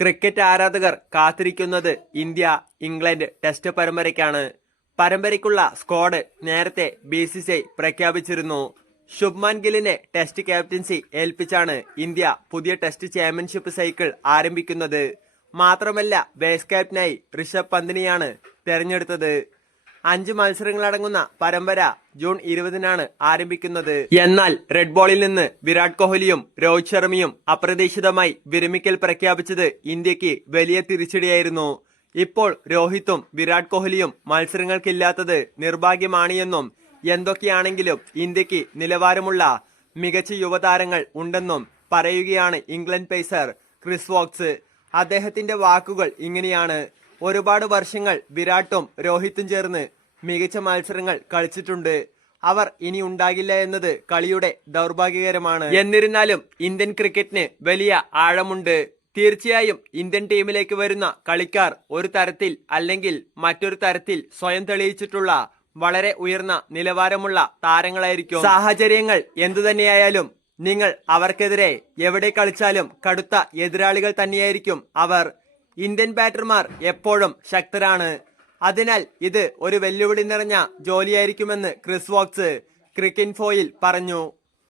Cricket ആരാധകർ കാത്തിരിക്കുന്നത് India England test പരമ്പരയ്ക്കാണ്. പരമ്പരയ്ക്കുള്ള സ്ക്വാഡ് നേരത്തെ ബി സി സി ഐ പ്രഖ്യാപിച്ചിരുന്നു. ശുഭ്മാൻ ഗില്ലിനെ ടെസ്റ്റ് ക്യാപ്റ്റൻസി ഏൽപ്പിച്ചാണ് ഇന്ത്യ പുതിയ ടെസ്റ്റ് ചാമ്പ്യൻഷിപ്പ് സൈക്കിൾ ആരംഭിക്കുന്നത്. മാത്രമല്ല ബേസ് ക്യാപ്റ്റനായി ഋഷഭ് പന്തിനെയാണ് തെരഞ്ഞെടുത്തത്. അഞ്ച് മത്സരങ്ങളടങ്ങുന്ന പരമ്പര ജൂൺ ഇരുപതിനാണ് ആരംഭിക്കുന്നത്. എന്നാൽ റെഡ് ബോളിൽ നിന്ന് വിരാട് കോഹ്ലിയും രോഹിത് ശർമ്മയും അപ്രതീക്ഷിതമായി വിരമിക്കൽ പ്രഖ്യാപിച്ചത് ഇന്ത്യയ്ക്ക് വലിയ തിരിച്ചടിയായിരുന്നു. ഇപ്പോൾ രോഹിത്തും വിരാട് കോഹ്ലിയും മത്സരങ്ങൾക്കില്ലാത്തത് നിർഭാഗ്യമാണ് എന്നും എന്തൊക്കെയാണെങ്കിലും ഇന്ത്യയ്ക്ക് നിലവാരമുള്ള മികച്ച യുവതാരങ്ങൾ ഉണ്ടെന്നും പറയുകയാണ് ഇംഗ്ലണ്ട് പേസർ ക്രിസ് വോക്സ്. അദ്ദേഹത്തിന്റെ വാക്കുകൾ ഇങ്ങനെയാണ്. ഒരുപാട് വർഷങ്ങൾ വിരാട്ടും രോഹിത്തും ചേർന്ന് മികച്ച മത്സരങ്ങൾ കളിച്ചിട്ടുണ്ട്. അവർ ഇനി ഉണ്ടാകില്ല എന്നത് കളിയുടെ ദൗർഭാഗ്യകരമാണ്. എന്നിരുന്നാലും ഇന്ത്യൻ ക്രിക്കറ്റിന് വലിയ ആഴമുണ്ട്. തീർച്ചയായും ഇന്ത്യൻ ടീമിലേക്ക് വരുന്ന കളിക്കാർ ഒരു തരത്തിൽ അല്ലെങ്കിൽ മറ്റൊരു തരത്തിൽ സ്വയം തെളിയിച്ചിട്ടുള്ള വളരെ ഉയർന്ന നിലവാരമുള്ള താരങ്ങളായിരിക്കും. സാഹചര്യങ്ങൾ എന്തുതന്നെയായാലും നിങ്ങൾ അവർക്കെതിരെ എവിടെ കളിച്ചാലും കടുത്ത എതിരാളികൾ തന്നെയായിരിക്കും അവർ. ഇന്ത്യൻ ബാറ്റർമാർ എപ്പോഴും ശക്തരാണ്. അതിനാൽ ഇത് ഒരു വെല്ലുവിളി നിറഞ്ഞ ജോലിയായിരിക്കുമെന്ന് ക്രിസ് വോക്സ് ക്രിക്കിൻഫോയിൽ പറഞ്ഞു.